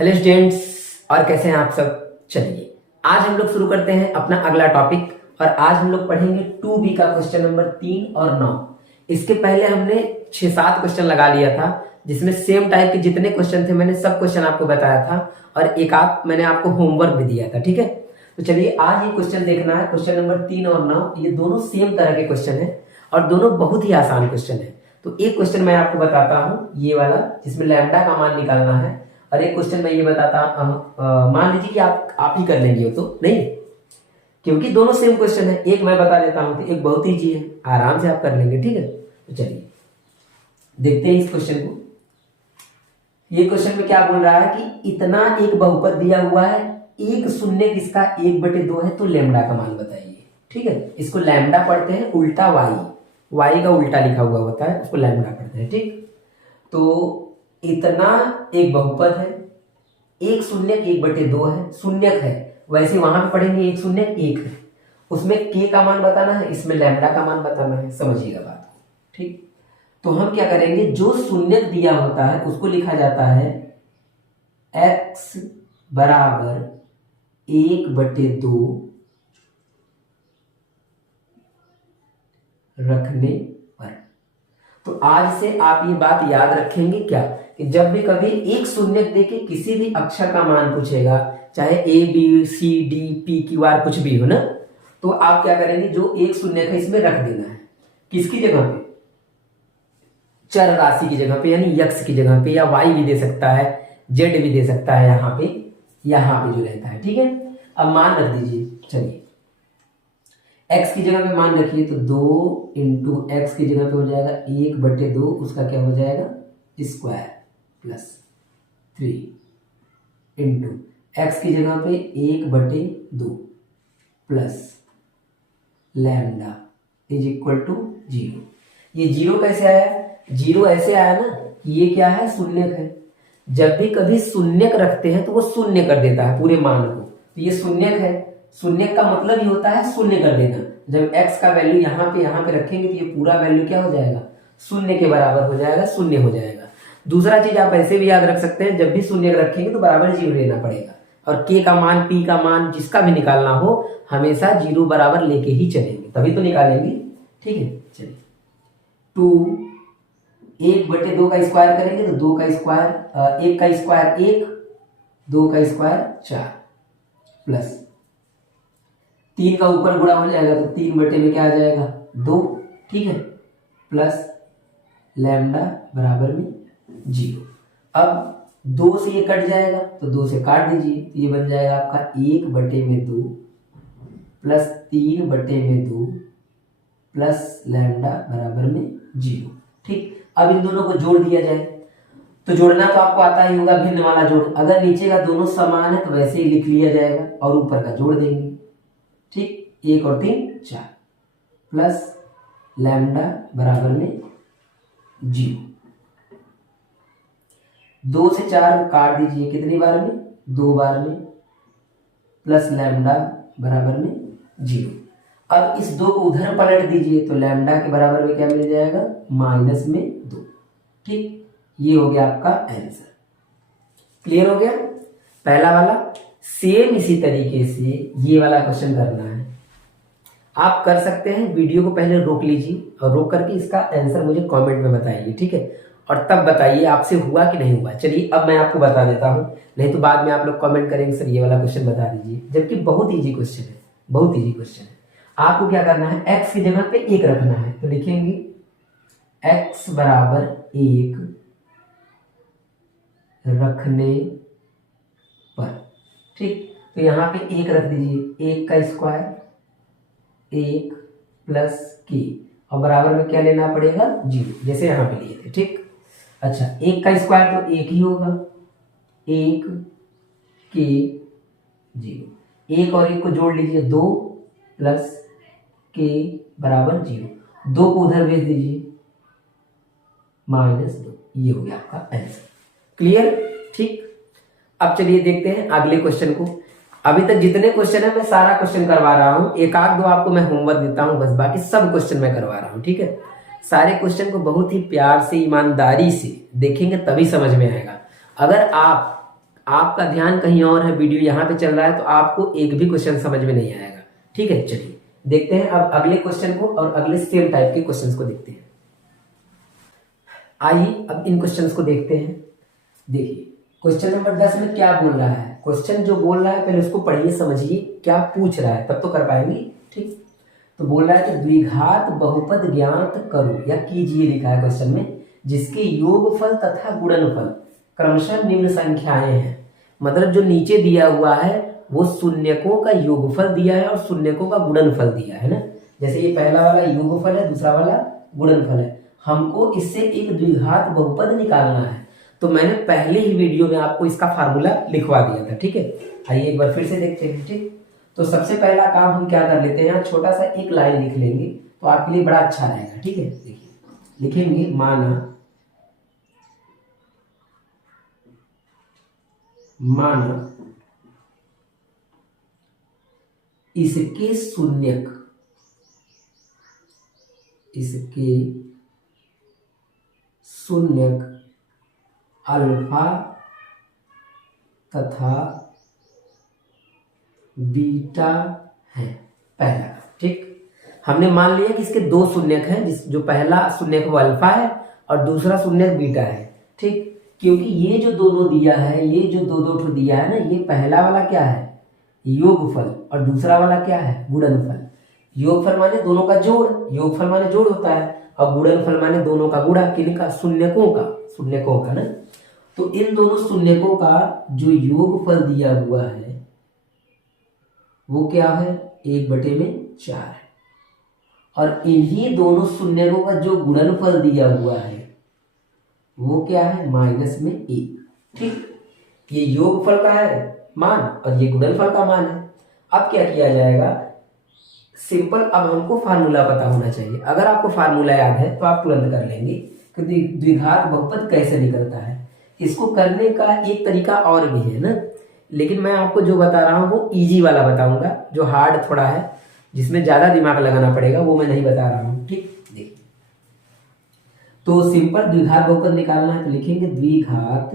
Hello students, और कैसे हैं आप सब। चलिए आज हम लोग शुरू करते हैं अपना अगला टॉपिक। और आज हम लोग पढ़ेंगे 2B का क्वेश्चन नंबर 3 और 9। इसके पहले हमने 6-7 क्वेश्चन लगा लिया था, जिसमें सेम टाइप के जितने क्वेश्चन थे मैंने सब क्वेश्चन आपको बताया था, और एक आध मैंने आपको होमवर्क भी दिया था। ठीक है, तो चलिए आज ये क्वेश्चन देखना है। क्वेश्चन नंबर 3 और 9 ये दोनों सेम तरह के क्वेश्चन है और दोनों बहुत ही आसान क्वेश्चन है। तो एक क्वेश्चन मैं आपको बताता हूँ, ये वाला जिसमें लैम्डा का मान निकालना है, और एक क्वेश्चन मैं ये बताता मान लीजिए कि आप ही कर लेंगे, हो तो नहीं, क्योंकि दोनों सेम क्वेश्चन है। एक मैं बता देता हूं तो एक बहुत ईजी है, आराम से आप कर लेंगे। ठीक है, तो चलिए देखते हैं इस क्वेश्चन को। ये क्वेश्चन में क्या बोल रहा है कि इतना एक बहुपद दिया हुआ है, एक शून्य किसका 1/2 है, तो लैम्डा का मान बताइए। ठीक है, इसको लैम्डा पढ़ते हैं उल्टा वाई का उल्टा लिखा हुआ होता है, उसको लैम्डा पढ़ते हैं। ठीक, तो इतना एक बहुपद है, एक शून्य 1/2 है, शून्यक है, वैसे वहां पे पढ़ेंगे एक शून्य 1 है, उसमें के का मान बताना है, इसमें लैम्डा का मान बताना है। समझिएगा बात को। ठीक, तो हम क्या करेंगे, जो शून्यक दिया होता है उसको लिखा जाता है x बराबर 1/2 रखने पर। तो आज से आप ये बात याद रखेंगे क्या, कि जब भी कभी एक शून्य देके किसी भी अक्षर का मान पूछेगा, चाहे A B C D P Q R कुछ भी हो ना, तो आप क्या करेंगे, जो एक शून्य है इसमें रख देना है। किसकी जगह पे, चर राशि की जगह पे, यानी यक्स की जगह पे, या वाई भी दे सकता है, जेड भी दे सकता है, यहाँ पे जो रहता है। ठीक है, अब मान रख दीजिए। चलिए x की जगह पे मान रखिए, तो 2 इंटू एक्स की जगह पे हो जाएगा 1/2, उसका क्या हो जाएगा स्क्वायर, प्लस 3 इंटू एक्स की जगह पे 1/2 plus lambda is equal to 0। ये 0 कैसे आया, 0 ऐसे आया ना कि ये क्या है, शून्यक है। जब भी कभी शून्यक रखते हैं तो वो शून्य कर देता है पूरे मान को, तो ये शून्यक है। शून्य का मतलब ही होता है शून्य कर देना। जब x का वैल्यू यहाँ पे रखेंगे तो ये पूरा वैल्यू क्या हो जाएगा, शून्य के बराबर हो जाएगा, शून्य हो जाएगा। दूसरा चीज आप ऐसे भी याद रख सकते हैं, जब भी शून्य रखेंगे तो बराबर 0 लेना पड़ेगा, और k का मान p का मान जिसका भी निकालना हो हमेशा 0 बराबर लेके ही चलेंगे, तभी तो निकालेंगे। ठीक है, चलिए 2 1/2 का स्क्वायर करेंगे तो 2 का स्क्वायर, 1 का स्क्वायर 1, 2 का स्क्वायर 4, प्लस 3 का ऊपर गुणा हो जाएगा तो 3 में क्या आ जाएगा 2। ठीक है, प्लस लैम्डा बराबर में 0। अब 2 से ये कट जाएगा तो 2 से काट दीजिए, तो ये बन जाएगा आपका 1/2 प्लस 3/2 प्लस लैम्डा बराबर में 0। ठीक, अब इन दोनों को जोड़ दिया जाए, तो जोड़ना तो आपको आता ही होगा, भिन्न वाला जोड़। अगर नीचे का दोनों समान है तो वैसे ही लिख लिया जाएगा और ऊपर का जोड़ देंगे। ठीक, 1 और 3 4 प्लस लैम्डा बराबर में 0। 2 से 4 काट दीजिए, कितनी बार में, 2 बार में, प्लस लैम्डा बराबर में 0। अब इस 2 को उधर पलट दीजिए तो लैम्डा के बराबर में क्या मिल जाएगा, -2। ठीक, ये हो गया आपका आंसर। क्लियर हो गया पहला वाला। सेम इसी तरीके से ये वाला क्वेश्चन करना है। आप कर सकते हैं, वीडियो को पहले रोक लीजिए और रोक करके इसका आंसर मुझे कमेंट में बताइए। ठीक है, और तब बताइए आपसे हुआ कि नहीं हुआ। चलिए अब मैं आपको बता देता हूं, नहीं तो बाद में आप लोग कमेंट करेंगे सर ये वाला क्वेश्चन बता दीजिए, जबकि बहुत ईजी क्वेश्चन है, बहुत ईजी क्वेश्चन है। आपको क्या करना है, x की जगह पे 1 रखना है, तो लिखेंगे x बराबर 1 रखने पर। ठीक, तो यहाँ पे 1 रख दीजिए, 1 का स्क्वायर 1 प्लस के, और बराबर में क्या लेना पड़ेगा 0, जैसे यहाँ पे लिए थे। ठीक, अच्छा 1 का स्क्वायर तो 1 ही होगा, 1 के 0, 1 और 1 को जोड़ लीजिए 2 प्लस के बराबर 0, 2 को उधर भेज दीजिए -2। ये हो गया आपका आंसर। क्लियर। ठीक, अब चलिए देखते हैं अगले क्वेश्चन को। अभी तक जितने क्वेश्चन है मैं सारा क्वेश्चन करवा रहा हूं, एक आध दो आपको मैं होमवर्क देता हूं बस, बाकी सब क्वेश्चन मैं करवा रहा हूं। ठीक है, सारे क्वेश्चन को बहुत ही प्यार से ईमानदारी से देखेंगे तभी समझ में आएगा। अगर आप आपका ध्यान कहीं और है, वीडियो यहाँ पे चल रहा है, तो आपको एक भी क्वेश्चन समझ में नहीं आएगा। ठीक है, चलिए देखते हैं अब अगले क्वेश्चन को और अगले सेम टाइप के क्वेश्चंस को देखते हैं। आइए अब इन क्वेश्चंस को देखते हैं। देखिए क्वेश्चन नंबर 10 में क्या बोल रहा है। क्वेश्चन जो बोल रहा है पहले उसको पढ़िए, समझिए क्या पूछ रहा है, तब तो कर पाएंगे। ठीक, तो बोल रहा है कि द्विघात बहुपद ज्ञात करो या कीजिए, लिखा है क्वेश्चन में, जिसके योगफल तथा गुणनफल क्रमशः निम्न संख्याएं हैं। मतलब जो नीचे दिया हुआ है वो शून्यकों का योगफल दिया है और शून्यकों का गुणनफल दिया है ना। जैसे ये पहला वाला योगफल है, दूसरा वाला गुणनफल है। हमको इससे एक द्विघात बहुपद निकालना है, तो मैंने पहले ही वीडियो में आपको इसका फार्मूला लिखवा दिया था। ठीक है, आइए एक बार फिर से देखते हैं। ठीक, तो सबसे पहला काम हम क्या कर लेते हैं, यहाँ छोटा सा एक लाइन लिख लेंगे तो आपके लिए बड़ा अच्छा रहेगा। ठीक है, देखिए लिखेंगे माना इसके शून्यक अल्फा तथा बीटा है। पहला, ठीक, हमने मान लिया कि इसके दो शून्यक हैं, जो पहला शून्यक वो अल्फा है और दूसरा शून्यक बीटा है। ठीक, क्योंकि ये जो दोनों दिया है, ये जो दो ठो दिया है ना, ये पहला वाला क्या है योगफल और दूसरा वाला क्या है गुणनफल। योगफल माने दोनों का जोड़, योगफल माने जोड़ होता है, और गुणनफल माने दोनों का गुणा, किनका शून्यकों का ना। तो इन दोनों शून्यकों का जो योगफल दिया हुआ है वो क्या है 1/4 है, और इन्हीं दोनों शून्यकों का जो गुणनफल दिया हुआ है वो क्या है -1। ठीक, ये योगफल का है मान और ये गुणनफल का मान है। अब क्या किया जाएगा, सिंपल, अब हमको फार्मूला पता होना चाहिए। अगर आपको फार्मूला याद है तो आप तुरंत कर लेंगे कि द्विघात बहुपद कैसे निकलता है। इसको करने का एक तरीका और भी है ना, लेकिन मैं आपको जो बता रहा हूँ वो इजी वाला बताऊंगा, जो हार्ड थोड़ा है, जिसमें ज्यादा दिमाग लगाना पड़ेगा, वो मैं नहीं बता रहा हूँ। ठीक, देखिए तो सिंपल द्विघात बहुपद निकालना है तो लिखेंगे द्विघात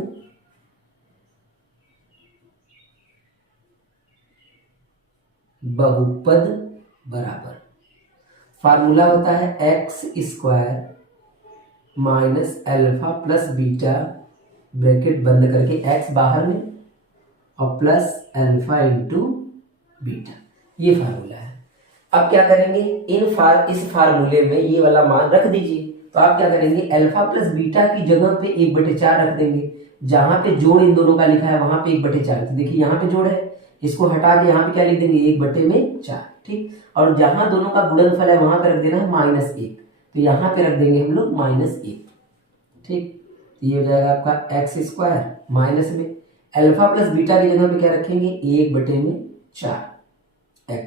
बहुपद बराबर फार्मूला होता है x² - alpha plus beta, bracket बंद करके x बाहर में और प्लस अल्फा इंटू बीटा, ये फार्मूला है। अब क्या करेंगे, इस फार्मूले में ये वाला मान रख दीजिए। तो आप क्या करेंगे, अल्फा प्लस बीटा की जगह पे 1/4 रख देंगे। जहां पे जोड़ इन दोनों का लिखा है वहां पे 1/4, तो देखिए यहाँ पे जोड़ है, इसको हटा के यहाँ पे क्या लिख देंगे 1/4। ठीक, और जहां दोनों का गुणनफल है वहां पे रख देना है -1, तो यहाँ पे रख देंगे हम लोग -1। ठीक, तो ये हो जाएगा आपका x² माइनस में अल्फा प्लस बीटा की जगह पे क्या रखेंगे 1/4 x।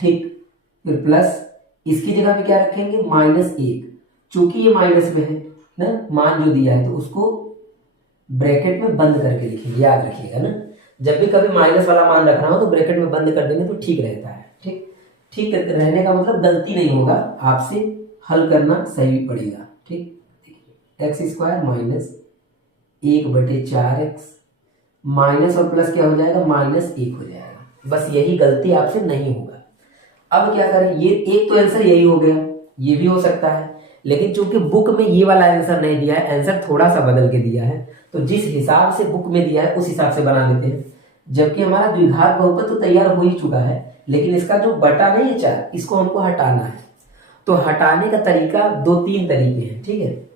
ठीक, फिर प्लस इसकी जगह पे क्या रखेंगे -1, चूंकि ये माइनस में है ना मान जो दिया है, तो उसको ब्रैकेट में बंद करके लिखेंगे, याद रखिएगा ना। जब भी कभी माइनस वाला मान रखना हो तो ब्रैकेट में बंद कर देंगे तो ठीक रहता है। ठीक, ठीक रहने का मतलब गलती नहीं होगा, आपसे हल करना सही पड़ेगा। ठीक, x² माइनस 1/4x माइनस और प्लस क्या हो जाएगा -1 हो जाएगा। बस यही गलती आपसे नहीं होगा। अब क्या करें, ये एक तो आंसर यही हो गया, ये भी हो सकता है, लेकिन चूंकि बुक में ये वाला आंसर नहीं दिया है, आंसर थोड़ा सा बदल के दिया है, तो जिस हिसाब से बुक में दिया है उस हिसाब से बना लेते हैं। जबकि हमारा द्विघात बहुपद तो तैयार हो ही चुका है, लेकिन इसका जो बटा नहीं है 4, इसको हमको हटाना है। तो हटाने का तरीका 2-3 तरीके हैं। ठीक है,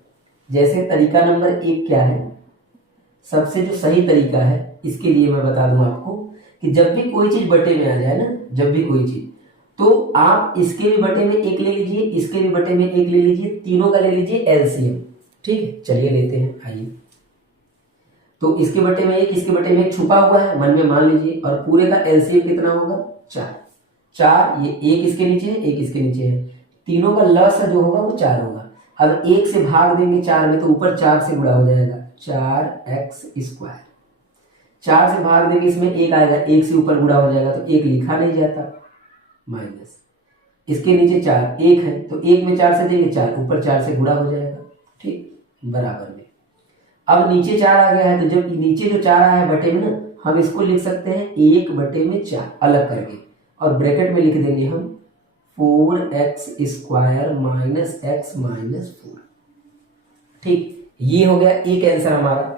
जैसे तरीका नंबर 1 क्या है, सबसे जो सही तरीका है इसके लिए मैं बता दूं आपको कि जब भी कोई चीज बटे में आ जाए ना, जब भी कोई चीज, तो आप इसके भी बटे में 1 ले लीजिए, इसके भी बटे में 1 ले लीजिए, तीनों का ले लीजिए एलसीएम। ठीक है, चलिए लेते हैं, आइए। तो इसके बटे में 1, इसके बटे में 1 छुपा हुआ है, मन में मान लीजिए, और पूरे का एलसीएम कितना होगा 4। ये 1 इसके नीचे है, 1 इसके नीचे है, तीनों का लस जो होगा वो 4 होगा। अब 1 से भाग देंगे 4 में तो ऊपर 4 से गुणा हो जाएगा 4x²। 4 से भाग देंगे इसमें 1 आएगा, 1 से ऊपर गुणा हो जाएगा तो 1 लिखा नहीं जाता, माइनस इसके नीचे 4, 1 है तो 1 में 4 से देंगे 4, ऊपर 4 से गुणा हो जाएगा। ठीक, बराबर में अब नीचे 4 आ गया है, तो जब नीचे जो 4 आया है बटे में ना, हम इसको लिख सकते हैं 1/4 अलग करके, और ब्रैकेट में लिख देंगे हम 4x² माइनस x माइनस 4। ठीक, ये हो गया एक आंसर हमारा।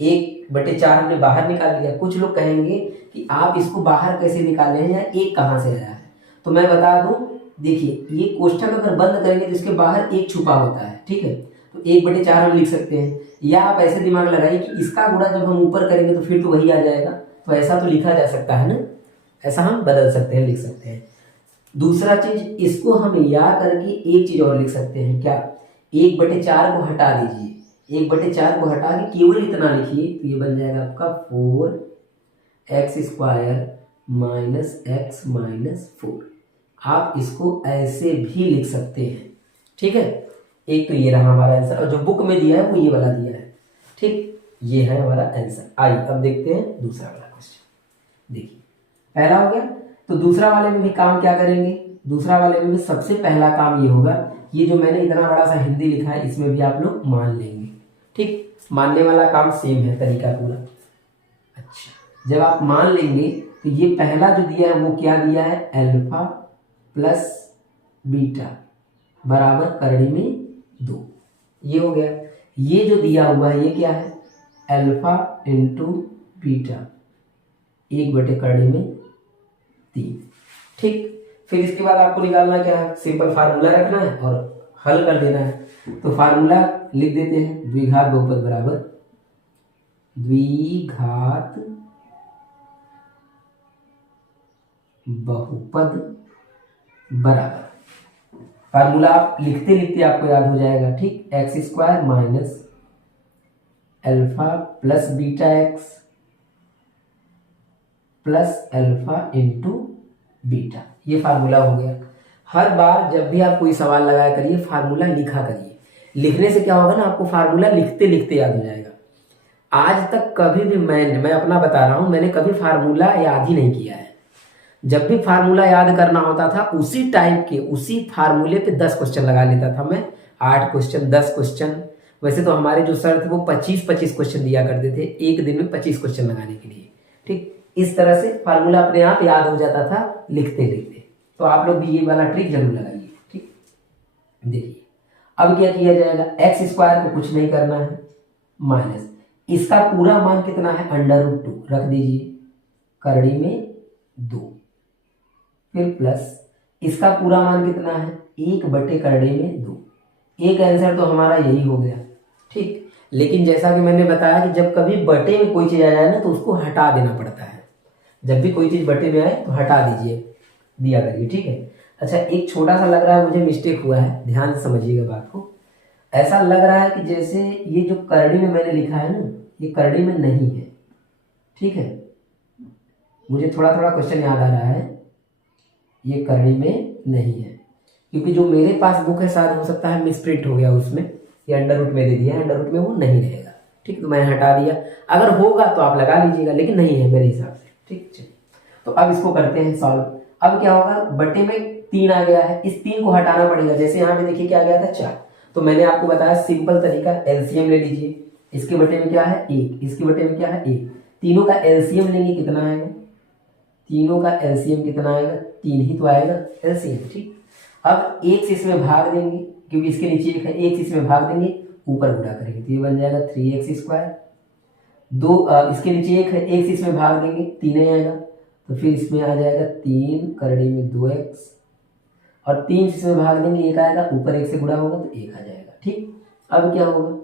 1/4 हमने बाहर निकाल लिया। कुछ लोग कहेंगे कि आप इसको बाहर कैसे निकाले हैं या एक कहाँ से आया है, तो मैं बता दूं, देखिए ये कोष्ठक अगर बंद करेंगे तो इसके बाहर एक छुपा होता है, ठीक है, तो 1/4 हम लिख सकते हैं। या आप ऐसे दिमाग लगाइए कि इसका गुणा जब हम ऊपर करेंगे तो फिर तो वही आ जाएगा, तो ऐसा तो लिखा जा सकता है ना, ऐसा हम बदल सकते हैं, लिख सकते हैं। दूसरा चीज, इसको हम या करके एक चीज और लिख सकते हैं, क्या, 1/4 को हटा दीजिए, 1/4 को हटा के केवल इतना लिखिए, तो ये बन जाएगा आपका 4x² माइनस x माइनस 4। आप इसको ऐसे भी लिख सकते हैं, ठीक है। एक तो ये रहा हमारा आंसर, और जो बुक में दिया है वो ये वाला दिया है, ठीक, ये है हमारा आंसर। आइए अब देखते हैं दूसरा वाला क्वेश्चन। देखिए पहला हो गया, तो दूसरा वाले में भी काम क्या करेंगे, दूसरा वाले में भी सबसे पहला काम ये होगा, ये जो मैंने इतना बड़ा सा हिंदी लिखा है इसमें भी आप लोग मान लेंगे, ठीक, मानने वाला काम सेम है तरीका पूरा। अच्छा, जब आप मान लेंगे तो ये पहला जो दिया है वो क्या दिया है, अल्फा प्लस बीटा बराबर करड़ी में 2, ये हो गया। ये जो दिया हुआ है ये क्या है, अल्फा इंटू बीटा 1/करड़ी में 3, ठीक। फिर इसके बाद आपको निकालना क्या है, सिंपल फार्मूला रखना है और हल कर देना है। तो फार्मूला लिख देते हैं, द्विघात बहुपद बराबर द्विघात बहुपद बराबर, फार्मूला आप लिखते लिखते आपको याद हो जाएगा, ठीक, x² minus alpha plus beta x plus alpha into beta, ये फार्मूला हो गया। हर बार जब भी आप कोई सवाल लगाया करिए फार्मूला लिखा करिए, लिखने से क्या होगा ना, आपको फार्मूला लिखते लिखते याद हो जाएगा। आज तक कभी भी मैं अपना बता रहा हूं, मैंने कभी फार्मूला याद ही नहीं किया है। जब भी फार्मूला याद करना होता था उसी टाइप के उसी फार्मूले पे 10 क्वेश्चन लगा लेता था मैं, 8 क्वेश्चन 10 क्वेश्चन। वैसे तो हमारे जो सर थे वो 25-25 क्वेश्चन दिया करते थे, एक दिन में 25 क्वेश्चन लगाने के लिए, ठीक। इस तरह से फार्मूला अपने आप याद हो जाता था लिखते लिखते। तो आप लोग भी ये वाला ट्रिक जरूर लगाइए, ठीक। देखिए अब क्या किया जाएगा, x² को कुछ नहीं करना है, माइनस इसका पूरा मान कितना है, √2 रख दीजिए, करड़ी में 2, फिर प्लस इसका पूरा मान कितना है, 1/करड़ी में 2। एक आंसर तो हमारा यही हो गया, ठीक। लेकिन जैसा कि मैंने बताया कि जब कभी बटे में कोई चीज आ जाए ना तो उसको हटा देना पड़ता है। जब भी कोई चीज बटे में आए तो हटा दीजिए, दिया करिए, ठीक है। अच्छा, एक छोटा सा लग रहा है मुझे मिस्टेक हुआ है, ध्यान से समझिएगा बात को। ऐसा लग रहा है कि जैसे ये जो करड़ी में मैंने लिखा है ना, ये करड़ी में नहीं है, ठीक है। मुझे थोड़ा थोड़ा क्वेश्चन याद आ रहा है, ये करड़ी में नहीं है, क्योंकि जो मेरे पास बुक है शायद हो सकता है मिसप्रिंट हो गया उसमें, ये अंडर में दे दिया है, अंडर में वो नहीं रहेगा, ठीक। तो मैंने हटा दिया, अगर होगा तो आप लगा लीजिएगा, लेकिन नहीं है मेरे हिसाब से, ठीक। चलिए तो अब इसको करते हैं सॉल्व। अब क्या होगा, बटे में 3 आ गया है, इस 3 को हटाना पड़ेगा। जैसे यहाँ पे देखिए क्या गया था 4, तो मैंने आपको बताया सिंपल तरीका, एलसीएम ले लीजिए। इसके बटे में क्या है 1, इसके बटे में क्या है 1, तीनों का एलसीएम लेंगे कितना आएगा, तीनों का एलसीएम कितना आएगा, 3 ही तो आएगा एलसीएम, ठीक। अब 1 से इसमें भाग देंगे क्योंकि इसके नीचे 1 है, 1 से इसमें भाग देंगे, ऊपर गुणा करेंगे तो ये बन जाएगा 3x²। 2 इसके नीचे 1 है, 1 से इसमें भाग देंगे 3 ही आएगा, तो फिर इसमें आ जाएगा 3 करड़ी में 2x, और 3 से इसमें भाग देंगे 1 आएगा, ऊपर 1 से गुणा होगा तो 1 आ जाएगा, ठीक। अब क्या होगा,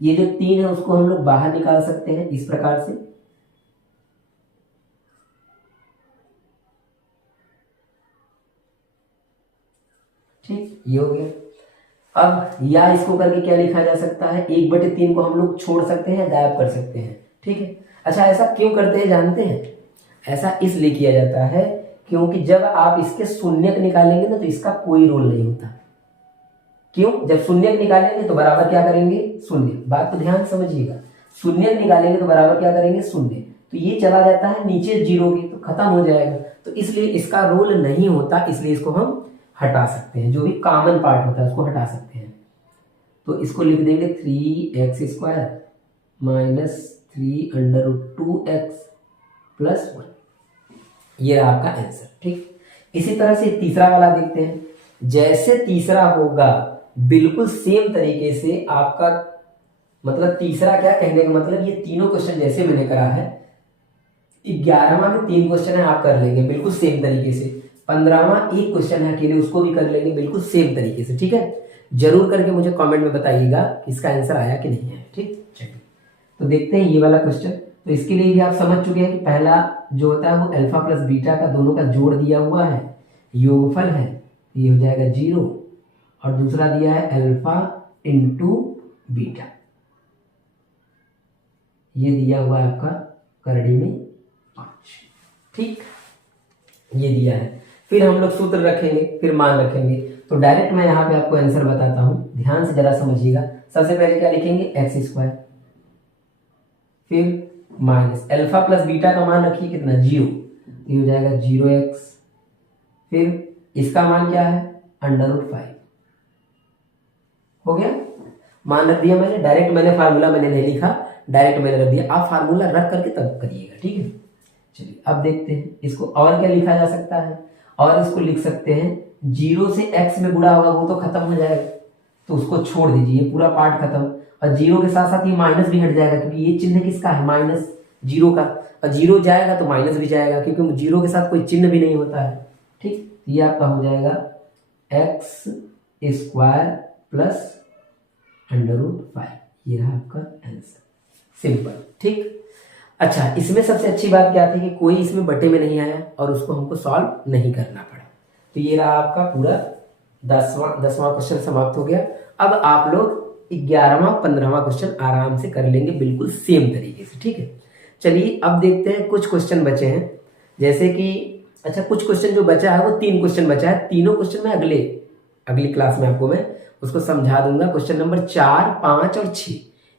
ये जो 3 है उसको हम लोग बाहर निकाल सकते हैं इस प्रकार से, ठीक, ये हो गया। अब या इसको करके क्या लिखा जा सकता है, 1/3 को हम लोग छोड़ सकते हैं, गायब कर सकते हैं, ठीक है। अच्छा, ऐसा क्यों करते हैं जानते हैं, ऐसा इसलिए किया जाता है क्योंकि जब आप इसके शून्यक निकालेंगे ना तो इसका कोई रोल नहीं होता। क्यों, जब शून्यक निकालेंगे तो बराबर क्या करेंगे, शून्य, बात को ध्यान समझिएगा, शून्यक निकालेंगे तो बराबर क्या करेंगे, शून्य, तो ये चला जाता है नीचे 0 की, तो खत्म हो जाएगा, तो इसलिए इसका रोल नहीं होता, इसलिए इसको हम हटा सकते हैं, जो भी कॉमन पार्ट होता है उसको हटा सकते हैं। तो इसको लिख देंगे 3x² -3√2x + 1। ये रहा आपका आंसर। ठीक, इसी तरह से तीसरा वाला देखते हैं। जैसे तीसरा होगा बिल्कुल सेम तरीके से आपका, मतलब तीसरा क्या कहने का मतलब, ये तीनों क्वेश्चन जैसे मैंने करा है, 11वां में 3 क्वेश्चन है आप कर लेंगे बिल्कुल सेम तरीके से, 15वां एक क्वेश्चन है अकेले उसको भी कर लेंगे बिल्कुल सेम तरीके से। ठीक है, जरूर करके मुझे कमेंट में बताइएगा इसका आंसर आया कि नहीं है। ठीक, चलिए तो देखते हैं ये वाला क्वेश्चन। तो इसके लिए भी आप समझ चुके हैं कि पहला जो होता है वो अल्फा प्लस बीटा का दोनों का जोड़ दिया हुआ है, योगफल है, ये हो जाएगा 0, और दूसरा दिया है अल्फा इंटू बीटा, ये दिया हुआ है आपका करड़ी में 5। ठीक, ये दिया है। फिर हम लोग सूत्र रखेंगे, फिर मान रखेंगे। तो डायरेक्ट मैं यहाँ पे आपको आंसर बताता हूँ, ध्यान से जरा समझिएगा। सबसे पहले क्या लिखेंगे, x², फिर माइनस अल्फा प्लस बीटा का मान रखिए कितना, 0, ये हो जाएगा 0x, फिर इसका मान क्या है, √5 हो गया। मान रख दिया मैंने, डायरेक्ट मैंने फार्मूला मैंने नहीं लिखा, डायरेक्ट मैंने रख दिया। आप फार्मूला रख करके तब करिएगा। ठीक है, चलिए अब देखते हैं इसको और क्या लिखा जा सकता है। और इसको लिख सकते हैं 0 से x में गुणा होगा वो तो खत्म हो जाएगा, तो उसको छोड़ दीजिए, ये पूरा पार्ट खत्म। और 0 के साथ साथ ये माइनस भी हट जाएगा, क्योंकि ये चिन्ह किसका है, -0 का, और 0 जाएगा तो माइनस भी जाएगा, क्योंकि 0 के साथ कोई चिन्ह भी नहीं होता है। ठीक, ये आपका हो जाएगा x² + √5, ये रहा आपका आंसर, सिंपल। ठीक, अच्छा इसमें सबसे अच्छी बात क्या थी कि कोई इसमें बटे में नहीं आया और उसको हमको सॉल्व नहीं करना पड़ा। तो ये रहा आपका पूरा 10वां क्वेश्चन समाप्त हो गया। अब आप लोग 11वां 15वां क्वेश्चन आराम से कर लेंगे बिल्कुल सेम तरीके से। ठीक है, चलिए अब देखते हैं कुछ क्वेश्चन बचे हैं, जैसे कि अच्छा कुछ क्वेश्चन जो बचा है वो 3 क्वेश्चन बचा है। तीनों क्वेश्चन में अगली क्लास में आपको मैं उसको समझा दूंगा। क्वेश्चन नंबर 4, 5 और 6,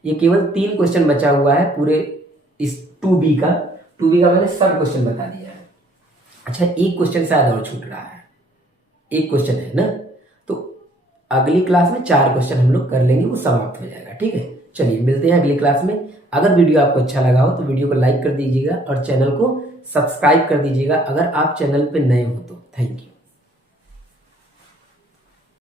ये केवल 3 क्वेश्चन बचा हुआ है पूरे इस 2B का मैंने सब क्वेश्चन बता दिया है। अच्छा एक क्वेश्चन शायद और छूट रहा है, एक क्वेश्चन है ना, तो अगली क्लास में 4 क्वेश्चन हम लोग कर लेंगे, वो समाप्त हो जाएगा। ठीक है, चलिए मिलते हैं अगली क्लास में। अगर वीडियो आपको अच्छा लगा हो तो वीडियो को लाइक कर दीजिएगा और चैनल को सब्सक्राइब कर दीजिएगा अगर आप चैनल पे नए हो तो। Thank you.